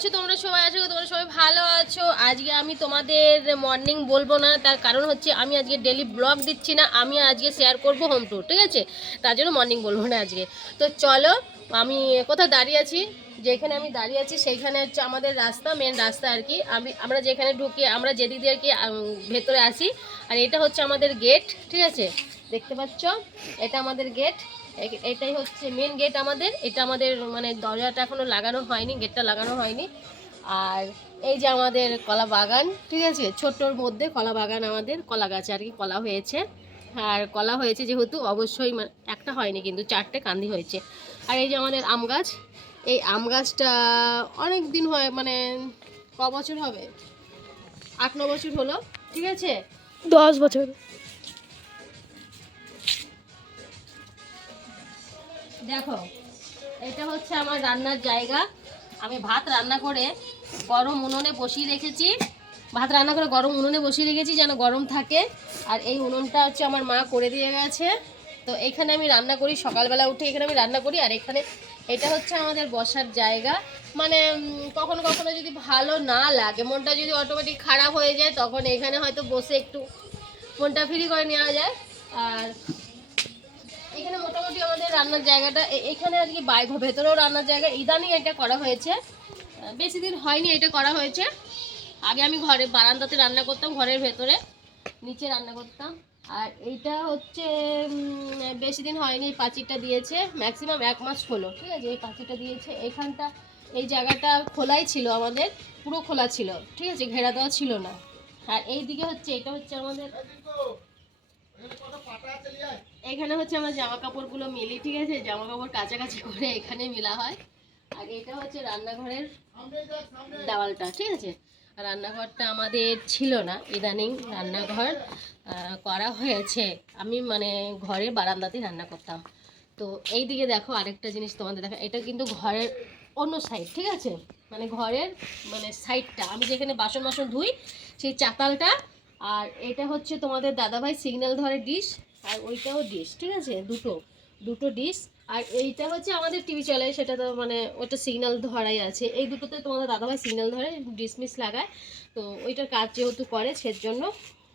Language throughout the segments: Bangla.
আছো? তোমরা সবাই আছো? তোমরা সবাই ভালো আছো? আজকে আমি তোমাদের মর্নিং বলব না, তার কারণ হচ্ছে আমি আজকে ডেলি ব্লগ দিচ্ছি না, আমি আজকে শেয়ার করব হোম ট্যুর ঠিক আছে? তার জন্য মর্নিং বলব না আজকে। তো চলো, আমি কোথাও দাঁড়িয়ে আছি? যেখানে আমি দাঁড়িয়ে আছি, সেইখানে হচ্ছে আমাদের রাস্তা মেন রাস্তা আর কি। আমি, আমরা যেখানে ঢুকি, আমরা যেদিক দিয়ে আর কি ভেতরে আসি, আর এটা হচ্ছে আমাদের গেট ঠিক আছে? দেখতে পাচ্ছ? এটা আমাদের গেট এটাই হচ্ছে মেন গেট আমাদের। এটা আমাদের মানে দরজাটা এখনও লাগানো হয়নি গেটটা লাগানো হয়নি। আর এই যে আমাদের কলা বাগান, ঠিক আছে? ছোট্টর মধ্যে কলা বাগান আমাদের, কলা গাছে আর কি কলা হয়েছে। আর কলা হয়েছে যেহেতু অবশ্যই মানে একটা হয়নি কিন্তু চারটে কান্দি হয়েছে। আর এই যে আমাদের আম গাছ, এই আম গাছটা অনেক দিন হয় মানে ক বছর হবে? আট, ন বছর হলো, ঠিক আছে? দশ বছর। দেখো, এটা হচ্ছে আমার রান্নার জায়গা। আমি ভাত রান্না করে গরম উনুনে বসিয়ে রেখেছি। ভাত রান্না করে গরম উনুনে বসিয়ে রেখেছি যেন গরম থাকে। আর এই উনুনটা হচ্ছে আমার মা করে দিয়ে গেছে। তো এখানে আমি রান্না করি, সকালবেলা উঠে এখানে আমি রান্না করি। আর এখানে এটা হচ্ছে আমাদের বসার জায়গা। মানে কখনো কখনো যদি ভালো না লাগে, মনটা যদি অটোমেটিক খারাপ হয়ে যায়, তখন এখানে হয়তো বসে একটু মনটা ফ্রি করে নেওয়া যায়। আর এখানে মোটামুটি আমাদের রান্নার জায়গাটা এখানে আর কি বাইরে ভেতরেও রান্নার জায়গা। ইদানিং এটা করা হয়েছে। বেশি দিন হয়নি এটা করা হয়েছে। আগে আমি ঘরে বারান্দাতে রান্না করতাম, ঘরের ভেতরে। নিচে রান্না করতাম। আর এইটা হচ্ছে বেশি দিন হয়নি, এই পাঁচিরটা দিয়েছে। ম্যাক্সিমাম এক মাস হলো, ঠিক আছে? এই পাঁচিরটা দিয়েছে। এখানটা, এই জায়গাটা খোলাই ছিল আমাদের, পুরো খোলা ছিল, ঠিক আছে? ঘেরা দেওয়া ছিল না। আর এই দিকে হচ্ছে, এটা হচ্ছে আমাদের এখানে হচ্ছে আমার জামা কাপড়গুলো মিলি, ঠিক আছে? জামা কাপড় কাছাকাছি করে এখানে মেলা হয়। আর এটা হচ্ছে রান্নাঘরের দেওয়ালটা, ঠিক আছে? রান্নাঘরটা আমাদের ছিল না, ইদানিং রান্নাঘর করা হয়েছে। আমি মানে ঘরে বারান্দাতে রান্না করতাম। তো এই দিকে দেখো আরেকটা জিনিস তোমাদের দেখা এটা কিন্তু ঘরের অন্য সাইড ঠিক আছে? মানে ঘরের মানে সাইডটা আমি যেখানে বাসন বাসন ধুই, সেই চাতালটা আর এটা হচ্ছে তোমাদের দাদাভাই সিগন্যাল ধরে ডিশ আর ওইটাও ডিশ ঠিক আছে? দুটো দুটো ডিশ আর এইটা হচ্ছে আমাদের টিভি চলে, সেটা তো মানে ওটা সিগন্যাল ধরাই আছে। এই দুটোতে তোমাদের দাদাভাই সিগন্যাল ধরে ডিসমিস লাগায়, তো ওইটার কাজ যেহেতু করে সের জন্য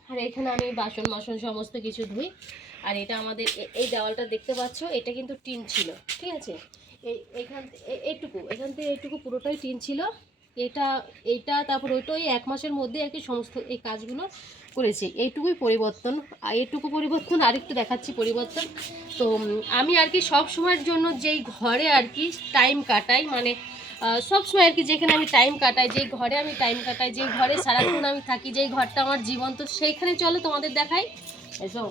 আর এখানে আমি বাসন মাসন সমস্ত কিছু ধুই। আর এটা আমাদের এই দেওয়ালটা দেখতে পাচ্ছ, এটা কিন্তু টিন ছিল, ঠিক আছে? এই এখান এইটুকু এখান থেকে এইটুকু পুরোটাই টিন ছিল। এটা এটা, তারপর ওইটা ওই এক মাসের মধ্যে আর কি সমস্ত এই কাজগুলো করেছি। এইটুকুই পরিবর্তন, এইটুকু পরিবর্তন আরেকটু দেখাচ্ছি পরিবর্তন। তো আমি আর কি সব সময়ের জন্য যেই ঘরে আর কি টাইম কাটাই মানে সব সময় আর কি যেখানে আমি টাইম কাটাই, যেই ঘরে আমি টাইম কাটাই, যেই ঘরে সারাক্ষণ আমি থাকি, যেই ঘরটা আমার জীবন, তো সেইখানে চলো তোমাদের দেখাই। এসো।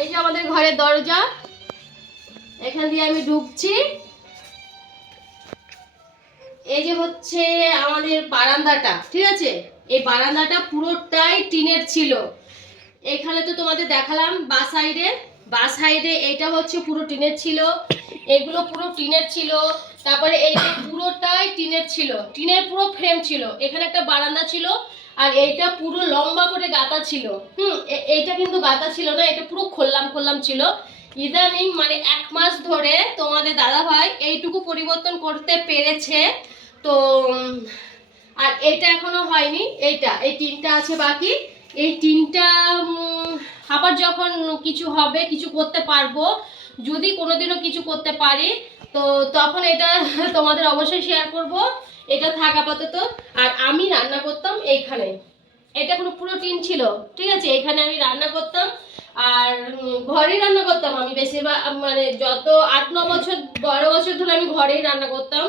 এই যে আমাদের ঘরের দরজা, এখান দিয়ে আমি ঢুকছি। এই যে হচ্ছে আমাদের বারান্দাটা, ঠিক আছে? এই বারান্দাটা পুরোটাই টিনের ছিল। এখানে তো তোমাদের দেখালাম, বা সাইডে বা সাইডে এটা হচ্ছে পুরো টিনের ছিল। এগুলো পুরো টিনের ছিল। তারপরে এই যে পুরোটাই টিনের ছিল। টিনের পুরো ফ্রেম ছিল। এখানে একটা বারান্দা ছিল আর এইটা পুরো লম্বা করে গাতা ছিল। হুম এইটা কিন্তু গাতা ছিল না, এটা পুরো খোল্লাম খোল্লাম ছিল। ইদানিং মানে এক মাস ধরে তোমাদের দাদা ভাই এইটুকু পরিবর্তন করতে পেরেছে। তো আর এটা এখনও হয়নি, এইটা, এই তিনটা আছে বাকি। এই তিনটা আবার যখন কিছু হবে, কিছু করতে পারব, যদি কোনোদিনও কিছু করতে পারি, তো তখন এটা তোমাদের অবশ্যই শেয়ার করব। এটা থাক আপাতত। আর আমি রান্না করতাম এইখানে। এটা কোনো পুরো টিন ছিল, ঠিক আছে? এখানে আমি রান্না করতাম। আর ঘরেই রান্না করতাম আমি বেশিরভাগ মানে যত আট, ন বছর, বারো বছর ধরে আমি ঘরেই রান্না করতাম।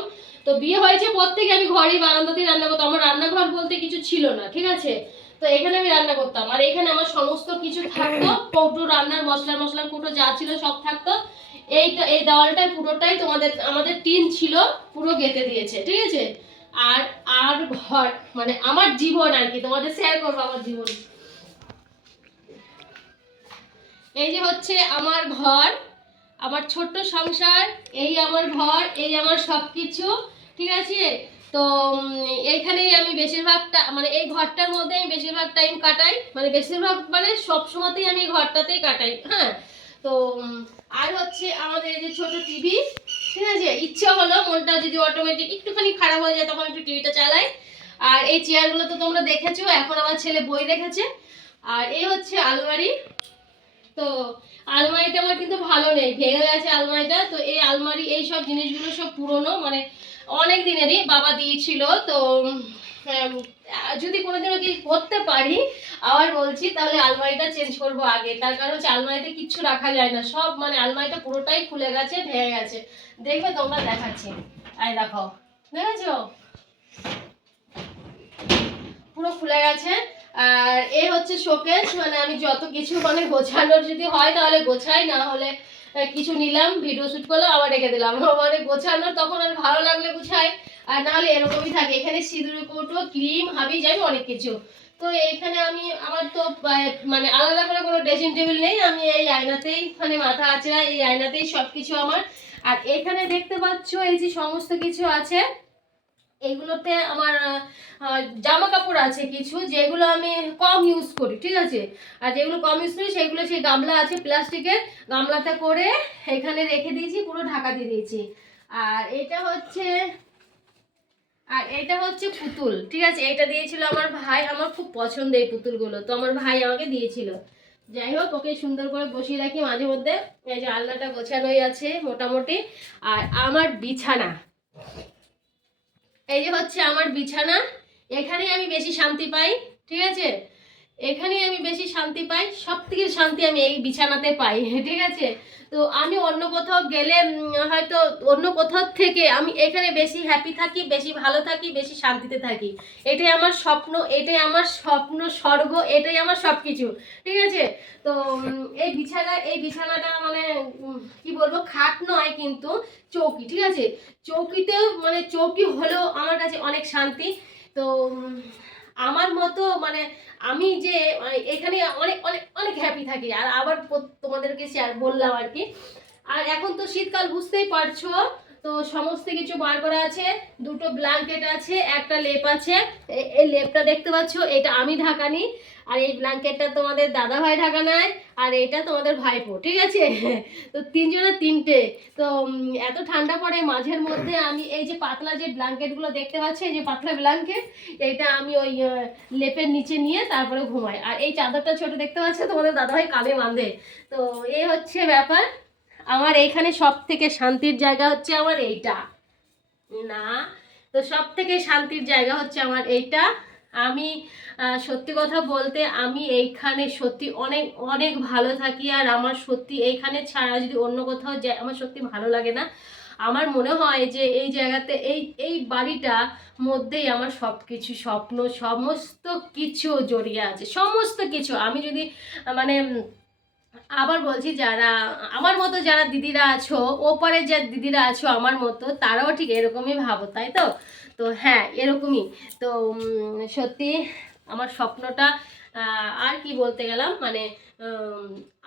তো বিয়ে হয়েছে প্রত্যেকে, আমি ঘরেই বারান্দাতেই রান্না করতাম। আমার রান্নাঘর বলতে কিছু ছিল না, ঠিক আছে? তো এখানে আমি রান্না করতাম। আর এখানে আমার সমস্ত কিছু থাকতো, কৌটো, রান্নার মশলা মশলা, কৌটো যা ছিল সব থাকতো। এইটা, এই দেওয়ালটাই পুরোটাই তোমাদের, আমাদের টিন ছিল, পুরো গেঁথে দিয়েছে, ঠিক আছে? আর আর ঘর মানে আমার জীবন আর কি, তোমাদের শেয়ার করব আমার জীবন। এই যে হচ্ছে আমার ঘর আমার ছোট্ট সংসার, এই আমার ঘর, এই আমার সব কিছু ঠিক আছে? তো এইখানেই আমি বেশিরভাগটা মানে এই ঘরটার মধ্যে আমি বেশিরভাগ টাইম কাটাই মানে বেশিরভাগ মানে সব সময়তেই আমি ঘরটাতেই কাটাই হ্যাঁ? তো আর হচ্ছে আমাদের যে ছোট টিভি ঠিক আছে? ইচ্ছা হলো মনটা যদি অটোমেটিক একটুখানি খারাপ হয়ে যায়, তখন একটু টিভিটা চালাই। আর এই চেয়ারগুলো তো তোমরা দেখেছ, এখন আমার ছেলে বই রেখেছে। আর এই হচ্ছে আলমারি। তো আলমারিটা আমার কিন্তু ভালো নেই, ভেঙে গেছে আলমারিটা। তো এই আলমারি, এই সব জিনিসগুলো সব পুরনো মানে অনেক দিনেরই বাবা দিয়েছিল। তো যদি কোনোদিনও কি করতে পারি, আবার বলছি, তাহলে আলমারিটা চেঞ্জ করব আগে। তার কারণ হচ্ছে আলমারিতে কিচ্ছু রাখা যায় না। সব মানে আলমারিটা পুরোটাই খুলে গেছে, ভেঙে গেছে। দেখবে তোমরা দেখাচ্ছি। আই দেখো, দেখেছ? পুরো খুলে গেছে। আর এ হচ্ছে শোকেস মানে আমি যত কিছু মানে গোছানোর যদি হয় তাহলে গোছাই, না হলে কিছু নিলাম ভিডিও শুট করলাম, আবার রেখে দিলাম। মানে গোছানোর তখন আর ভালো লাগলে গুছাই, আর নাহলে এরকমই থাকে। এখানে সিঁদুর, কৌটো, ক্রিম হাবি যাই অনেক কিছু। তো এখানে আমি, আমার তো মানে আলাদা করে কোনো ড্রেসিং টেবিল নেই। আমি এই আয়নাতেই মানে মাথা আছে এই আয়নাতেই সব কিছু আমার। আর এখানে দেখতে পাচ্ছ এই যে সমস্ত কিছু আছে। এগুলোতে আমার জামা কাপড় আছে কিছু যেগুলো আমি কম ইউজ করি, ঠিক আছে? আর যেগুলো কম ইউজ করি সেগুলো সেই গামলা আছে প্লাস্টিকের। গামলাতে করে এখানে রেখে দিয়েছি, পুরো ঢাকা দিয়ে দিয়েছি। আর এটা হচ্ছে, আর এটা হচ্ছে পুতুল, ঠিক আছে? এটা দিয়েছিল আমার ভাই, আমার খুব পছন্দ এই পুতুলগুলো, তো আমার ভাই আমাকে দিয়েছিল। যাই হোক, ওকে সুন্দর করে বসিয়ে রাখি মাঝে মধ্যে। এই যে আলনাটা গোছানোই আছে মোটামুটি। আর আমার বিছানা এই যে হচ্ছে আমার বিছানা এখানেই আমি বেশি শান্তি পাই ঠিক আছে? এখানেই আমি বেশি শান্তি পাই সব থেকে শান্তি আমি এই বিছানাতে পাই, ঠিক আছে? তো আমি অন্য কোথাও গেলে হয়তো অন্য কোথাও থেকে আমি এখানে বেশি হ্যাপি থাকি, বেশি ভালো থাকি, বেশি শান্তিতে থাকি। এটাই আমার স্বপ্ন, এটাই আমার স্বপ্ন, স্বর্গ, এটাই আমার সব কিছু ঠিক আছে? তো এই বিছানা, এই বিছানাটা মানে কি বলব, খাট নয় কিন্তু চৌকি, ঠিক আছে? চৌকিতেও মানে চৌকি হলেও আমার কাছে অনেক শান্তি। তো আমার মতো মানে আমি যে মানে এখানে অনেক অনেক অনেক হ্যাপি থাকি। আর আবার তোমাদেরকে শেয়ার বললাম আর কি। আর এখন তো শীতকাল, বুঝতেই পারছ? তো সমস্ত কিছু বার করা আছে, দুটো ব্ল্যাঙ্কেট আছে, একটা লেপ আছে। এই লেপটা দেখতে পাচ্ছ, এটা আমি ঢাকানি, আর এই ব্ল্যাঙ্কেটটা তোমাদের দাদা ভাই ঢাকা নেয় আর এটা তোমাদের ভাইপো, ঠিক আছে? তো তিনজনের তিনটে। তো এত ঠান্ডা পড়ে মাঝের মধ্যে আমি এই যে পাতলা যে ব্ল্যাঙ্কেটগুলো দেখতে পাচ্ছি, এই যে পাতলা ব্ল্যাঙ্কেট এইটা আমি ওই লেপের নিচে নিয়ে তারপরে ঘুমাই। আর এই চাদরটা ছোট দেখতে পাচ্ছ, তোমাদের দাদাভাই কানে বাঁধে। তো এই হচ্ছে ব্যাপার। আমার এইখানে সব থেকে শান্তির জায়গা হচ্ছে আমার এইটা। না, তো সব থেকে শান্তির জায়গা হচ্ছে আমার এইটা। আমি সত্যি কথা বলতে আমি এইখানে সত্যি অনেক অনেক ভালো থাকি আর আমার সত্যি এইখানে ছাড়া যদি অন্য কোথাও যাই আমার সত্যি ভালো লাগে না। আমার মনে হয় যে এই জায়গাতে, এই এই বাড়িটা মধ্যেই আমার সব কিছু স্বপ্ন, সমস্ত কিছু জড়িয়ে আছে। সমস্ত কিছু। আমি যদি মানে আবার বলছি যারা, আমার মতো যারা দিদিরা আছো ওপারে যে দিদিরা আছো আমার মতো, তারাও ঠিক এরকমই ভাবো, তাই তো? তো হ্যাঁ এরকমই। তো সত্যি আমার স্বপ্নটা আর কি বলতে গেলাম মানে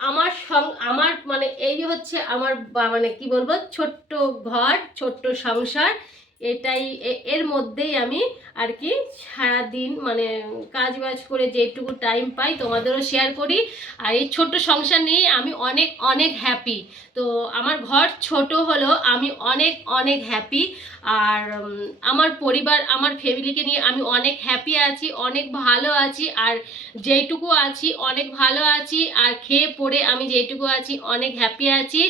আমার সং, আমার মানে এই হচ্ছে আমার মানে কি বলব, ছোট্ট ঘর, ছোট্ট সংসার এটাই এর মধ্যেই আমি আর কি সারাদিন মানে কাজ বাজ করে যেটুকু টাইম পাই তোমাদেরও শেয়ার করি। আর এই ছোট্ট সংসার নিয়ে আমি অনেক অনেক হ্যাপি তো আমার ঘর ছোট হলো আমি অনেক অনেক হ্যাপি আর আমার পরিবার, আমার ফ্যামিলিকে নিয়ে আমি অনেক হ্যাপি আছি, অনেক ভালো আছি। আর যেইটুকু আছি অনেক ভালো আছি। আর খেয়ে পড়ে আমি যেইটুকু আছি অনেক হ্যাপি আছি।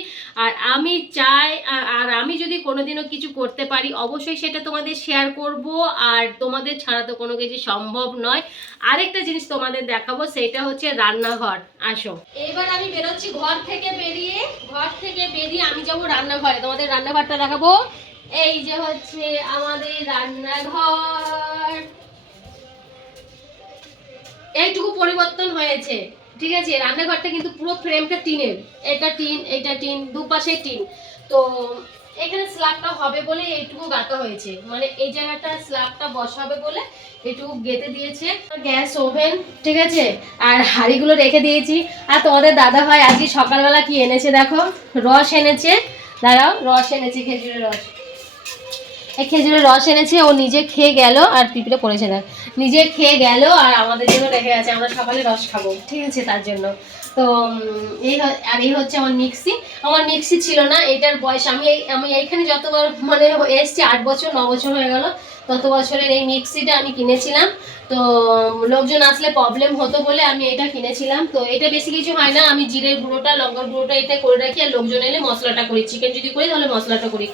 আর আমি চাই আর আমি যদি কোনোদিনও কিছু করতে পারি, অবশ্যই সেটা তোমাদের শেয়ার করব, আর তোমাদের ছাড়া তো কোনো কিছু সম্ভব নয়। আরেকটা জিনিস তোমাদের দেখাবো, সেটা হচ্ছে রান্নাঘর। আসো। এবার আমি বেরোচ্ছি ঘর থেকে বেরিয়ে, ঘর থেকে বেরিয়ে আমি যাব রান্নাঘরে। তোমাদের রান্নাঘরটা দেখাবো। এই যে হচ্ছে আমাদের রান্নাঘর। এইটুকু পরিবর্তন হয়েছে। ঠিক আছে, রান্নাঘরটা কিন্তু পুরো ফ্রেমটা টিনের। এটা টিন এটা টিন, দুপাশে টিন। তো এখানে স্ল্যাবটা হবে বলে এইটুকু গাঁথা হয়েছে। মানে এই জায়গাটা স্ল্যাবটা বসাবে বলে এইটুকু গেঁথে দিয়েছে। গ্যাস ওভেন, ঠিক আছে? আর হাঁড়িগুলো রেখে দিয়েছি। আর তোমাদের দাদা ভাই আজকে সকালবেলা কি এনেছে দেখো? রস এনেছে। দাঁড়াও, রস এনেছে, খেজুরের রস। এই খেজুরের রস এনেছে, ও নিজে খেয়ে গেল আর পিঁপড়ে পড়েছে দেখ নিজে খেয়ে গেল আর আমাদের জন্য রেখে গেছে। আমরা সকালে রস খাব, ঠিক আছে, তার জন্য। তো এই আর এই হচ্ছে আমার মিক্সি আমার মিক্সি ছিল না, এটার বয়স আমি আমি এইখানে যতবার মানে এসছি, আট বছর, ন বছর হয়ে গেল, তত বছরের এই মিক্সিটা আমি কিনেছিলাম। তো লোকজন আসলে প্রবলেম হতো বলে আমি এটা কিনেছিলাম। তো, এটা বেশি কিছু হয় না, আমি জিরের গুঁড়োটা, লঙ্কার গুঁড়োটা এটা করে রাখি, আর লোকজন এলে মশলাটা করি। চিকেন যদি করি, তাহলে মশলাটা করি।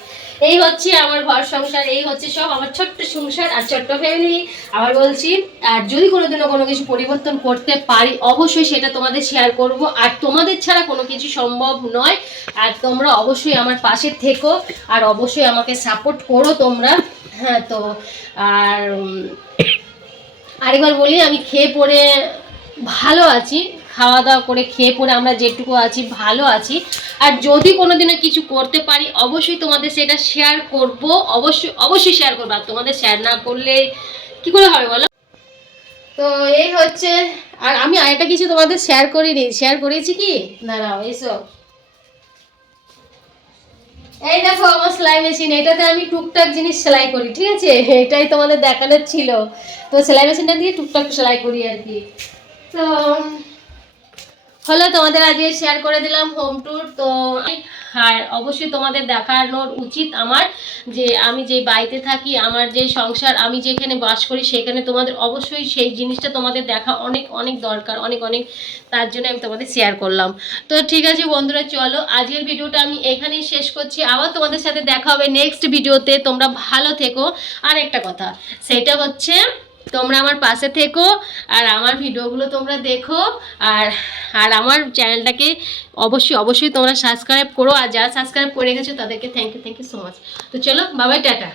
এই হচ্ছে আমার ঘর সংসার, এই হচ্ছে সব আমার ছোট্ট সংসার আর ছোট্ট ফ্যামিলি আবার বলছি, আর যদি কোনোদিনও কোনো কিছু পরিবর্তন করতে পারি, অবশ্যই সেটা তোমাদের শেয়ার করব। আর তোমাদের ছাড়া কোনো কিছু সম্ভব নয়। আর তোমরা অবশ্যই আমার পাশে থেকো, আর অবশ্যই আমাকে সাপোর্ট করো তোমরা। হ্যাঁ তো আর আরেকবার বলি, আমি খেয়ে পরে ভালো আছি। খাওয়া দাওয়া করে খেয়ে পরে আমরা যেটুকু আছি, ভালো আছি। আর যদি কোনো কোনোদিনও কিছু করতে পারি, অবশ্যই তোমাদের সেটা শেয়ার করব। অবশ্যই অবশ্যই শেয়ার করব। আর তোমাদের শেয়ার না করলে কি করে হবে বলো? তো এই হচ্ছে, আর আমি আরেকটা কিছু তোমাদের শেয়ার করিনি। শেয়ার করেছি কি? দাঁড়াও এইসব এই দেখো আমার সেলাই মেশিন এটাতে আমি টুকটাক জিনিস সেলাই করি, ঠিক আছে? এটাই তোমাদের দেখানোর ছিল। তো সেলাই মেশিনটা দিয়ে টুকটাক সেলাই করি আর কি। তো হলো, তোমাদের আজকে শেয়ার করে দিলাম হোম ট্যুর তো আর অবশ্যই তোমাদের দেখানোর উচিত আমার যে আমি যে বাড়িতে থাকি, আমার যে সংসার, আমি যেখানে বাস করি, সেখানে তোমাদের অবশ্যই সেই জিনিসটা তোমাদের দেখা অনেক অনেক দরকার, অনেক অনেক। তার জন্য আমি তোমাদের শেয়ার করলাম। তো ঠিক আছে বন্ধুরা, চলো, আজকের ভিডিওটা আমি এখানেই শেষ করছি। আবার তোমাদের সাথে দেখা হবে নেক্সট ভিডিওতে তোমরা ভালো থেকো। আর একটা কথা, সেটা হচ্ছে তোমরা আমার পাশে থেকো আর আমার ভিডিওগুলো তোমরা দেখো আর আর আমার চ্যানেলটাকে অবশ্যই অবশ্যই তোমরা সাবস্ক্রাইব করো আর যারা সাবস্ক্রাইব করে গেছো তাদেরকে thank you thank you so much তো চলো বাবাই টাটা।